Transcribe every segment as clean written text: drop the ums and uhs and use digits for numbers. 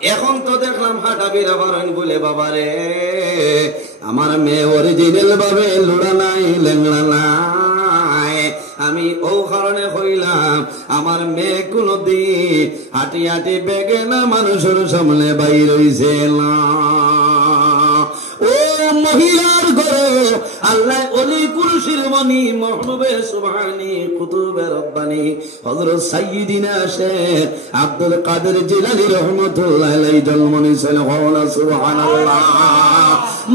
এখন তো দেখলাম হাঁটাবিরা করেন বলে বাবারে আমার মেয়ে অরিজিনাল ভাবে লুড়া নাই লেংড়া নাই। আমি ও কারণে হইলাম আমার মেয়ে কোনদিন হাঁটি হাঁটি বেগে না মানুষের সামনে বাইর হইছে না। ও মহিলার ঘরে আল্লাহ অলি কুরসির মনি মহবুবে সুবহানি কুতুবে রব্বানি হযরত সাইয়্যিদিনা শেখ আব্দুল কাদের জিলানী রাহমাতুল্লাহ আলাইহি জন্মনি সুবহানাল্লাহ।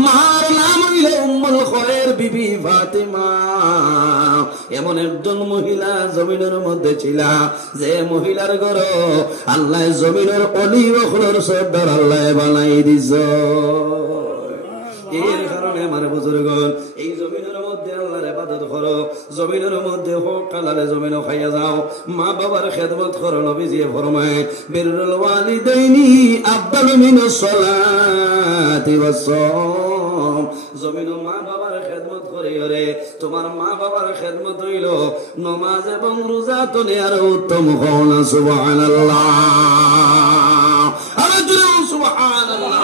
মার নাম হইল উম্মুল খায়র বিবি ফাতেমা। এমন একজন মহিলা জমিনের মধ্যে ছিল যে মহিলার ঘর আল্লাহ জমিনের অলি ওখলর সর্দার আল্লাহ বানাই দিছে। এর কারণে আমার বুজুর্গণ এই জমিনের মধ্যে আল্লাহর ইবাদত করো, জমিনের মধ্যে হোক কালারে জমিন খাইয়া যাও, মা বাবার খেদমত করো। নবীজি ফরমায় বিররুল ওয়ালিদাইনি আফদালু মিনাস সালাতি ওয়াস সাওম। জমিন মা বাবার খেদমত করিও রে, তোমার মা বাবার খেদমত হইল নামাজ এবং রোজা তনে আর উত্তম হও না। সুবহানাল্লাহ, আর জোরে সুবহানাল্লাহ।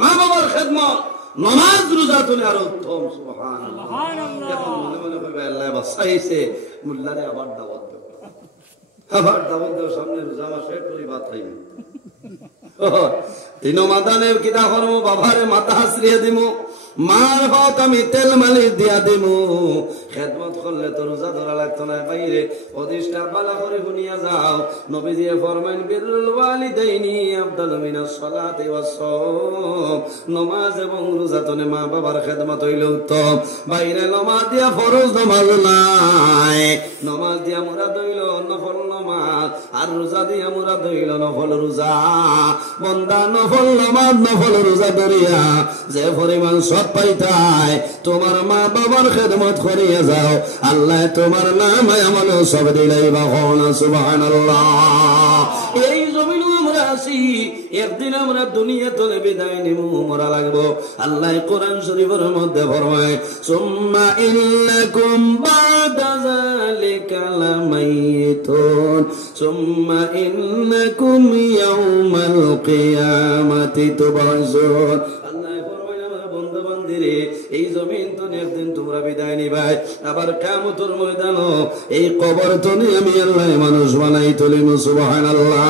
মা বাবার খেদমত নামাজ রোজা তনে আর উত্তম। সুবহানাল্লাহ। এখন মনে মনে হবে আল্লাহ বাঁচাইছে, মোল্লারে আবার দাওয়াত দেব, আবার দাওয়াত দেব, সামনে রোজা মাসে করি ভাত খাইব। তিন মাদানে কিতা করবো, বাবারে মাথা হাসরিয়ে দিমু, মার হত আমি তেল মালিশ দিয়া দিমু। খেদমত করলে তো রোজা ধরা লাগতো না। বাইরে প্রতিষ্ঠা বালা করে শুনিয়া যাও, নবীজি ফরমাইন বিররুল ওয়ালিদাইনি আফদালু মিনাস সালাতি ওয়াস সাওম। নামাজ এবং রোজা তনে মা বাবার খেদমত হইল উত্তম। বাইরে নামাজ দিয়া ফরজ নামাজ নাই, নামাজ দিয়া মুরাদ হইল নফল নামাজ, আর রোজা দিয়া মুরাদ হইল নফল রোজা। বন্দা নফল নামাজ নফল রোজা ধরিয়া যে পরিমাণ সব পাইতাই, তোমার মা বাবার খেদমত করিয়া যাও, আল্লাহ তোমার নাম আমল সব দিলাইবা। সুবহানাল্লাহ। এই জমিন আমরা আছি, একদিন আমরা দুনিয়া তলে বিদায় নিমু, মরা লাগবো। আল্লাহ কোরআন শরীফের মধ্যে ফরমায় সুম্মা ইন্নাকুম বাদা যালিকা লামাইতুন সুম্মা ইন্নাকুম ইয়াউমাল কিয়ামাতি তুবআসুন। আল্লাহ ফরমায় আমার বন্ধু বান্দিরে, এই জমিন তো একদিন তোমরা বিদায় নিবাই, আবার কিয়ামতের ময়দানও এই কবর তো আমি আল্লাহ মানুষ বানাই তুলিম। সুবহানাল্লাহ।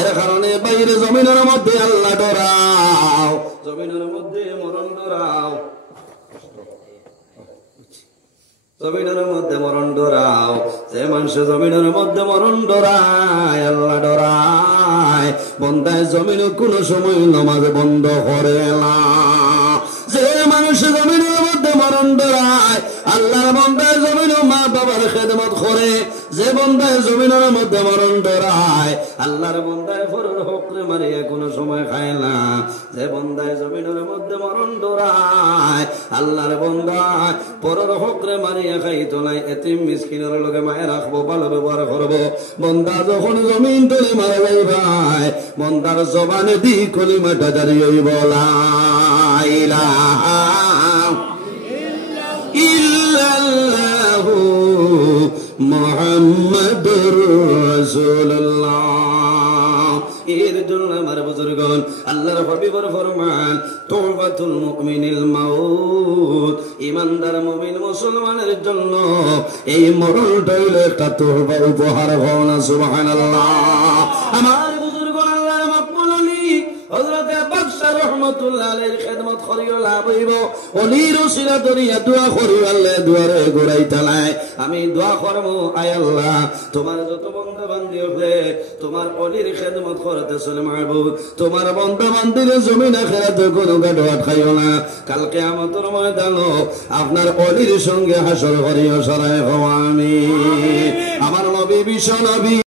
এর কারণে বাইরে জমিনের মধ্যে আল্লাহ ডরাও, জমিনের মধ্যে মরণ ডরাও, জমিনের মধ্যে মরণ ডরাও। যে মানুষ জমিনের মধ্যে মরণ ডরায়, আল্লাহ ডরায়, বন্দায় জমিন কোন সময় নামাজ বন্ধ করে না। যে মানুষ জমিনের মধ্যে মরণ ডরায়, আল্লাহর বন্দায় জমিন মা বাবার খেদমত করে। যে বন্দায় জমিনের মধ্যে মরণ ডরায়, আল্লাহর বন্দায় ফরর হকরে মারিয়া কোনো সময় খায় না। যে বন্দায় জমিনের মধ্যে মরণ ডরায়, আল্লাহর বন্দায় পরর হকরে মারিয়া খাইতো নাই। এতিম মিসকিনের লগে মায়ে রাখবো, ভালো ব্যবহার করবো। বন্দা যখন জমিন তলে মারা যাই ভাই, বন্দার জবানে দি কলিমাটা জারি হইব লা ইলাহা ইল্লাল্লাহু মুহাম্মাদুর রাসূলুল্লাহ। এর জন্য আমার বুজুর্গণ আল্লাহর হাবিবের ফরমান তওবাতুল মুমিনিল মাউত। ইমানদার মুমিন মুসলমানের জন্য এই মরণটা হইল একটা তওবা উপহার। ভাবনা সুবহানাল্লাহ। আমার বুজুর্গণ আল্লাহর মাকবুল ওলি হযরত বাদশা রাহমাতুল্লাহ আলাইহির খেদমত করিও লাভ হইব। ওলির উসিলা দরিয়া দোয়া করি, আল্লাহ দুয়ারে ঘুরাই তালায়। আমি দোয়া করব, আয় আল্লাহ তোমার যত বান্দা বান্দি হবে তোমার ওলির খেদমত করতেছেন মাহবুব, তোমার বান্দা বান্দির জমিন আখিরাতে কোনো গাডোয়াট খাইও না। কাল কিয়ামতের ময়দানে আপনার ওলির সঙ্গে হাসর করিও সরাই হও। আমিন। আমার নবী বিশ্ব নবী